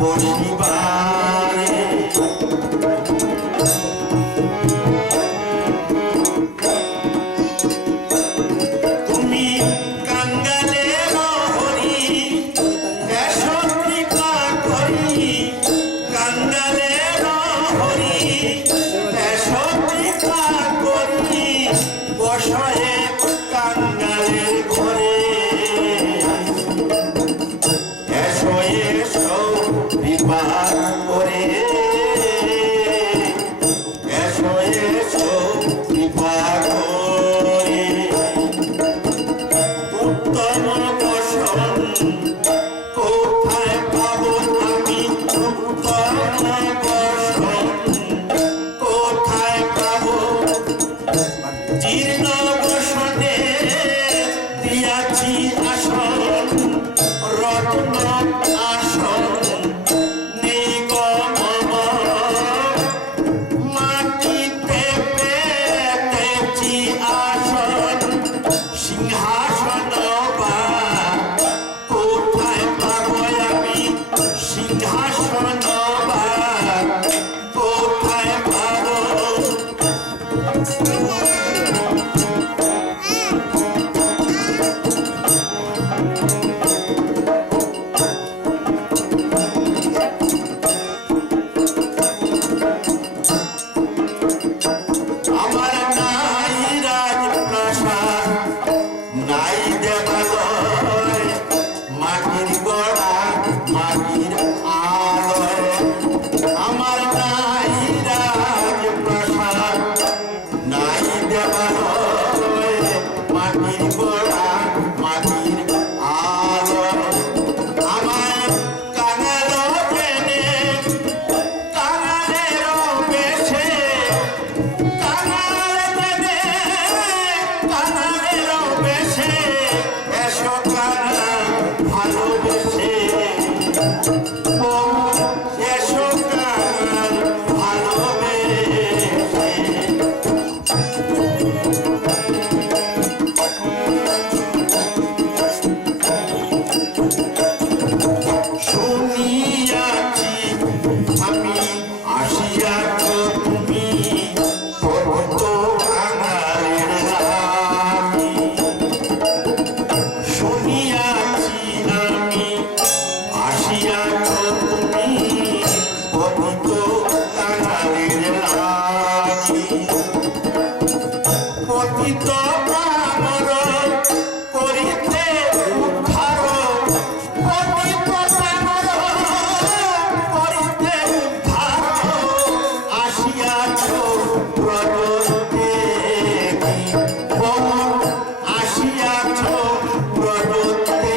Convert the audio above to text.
বসিবারে তুমি কাঙ্গালের হরি এসো কৃপা করি কাঙ্গালের হরি এসো কৃপা করি বসয়ে কাঙ্গালের ঘরে এসো এসো কৃপা করে এসো এসো কৃপা করে উত্তম বসন কোথায় পাবো আমি উত্তম বসন কোথায় পাবো জীর্ণ বসনে দিয়াছি আসন রত্ন আসন নেই গো মম মাটিতে পেতেছি আসন সিংহাসন বা কোথায় পাবো আমি সিংহাসন বা কোথায় পাবো আমার নাই রাজপ্রাসাদ নাই দেবালয় মাটির গড়া মাটির আলয় আমার নাই রাজপ্রাসাদ নাই দেবালয় মাটির গড়া মাটির আলয় আমায় কাঙাল জেনে কাঙালেরও বেশে কাঙালেরও বেশে এসো কাঙা ভালোবেসে ও এসো কাঙা ভালোবেসে শুনিয়াছি আমি আসিয়াছ তুমি পর্বত কাঙালের রানী শুনিয়াছি আমি আসিয়াছ তুমি পর্বত কাঙালের রানী পতিত পামর করিতে উদ্ধার পতিত পামর করিতে উদ্ধার আসিয়াছ প্রদত্তে আসিয়াছ প্রদত্তে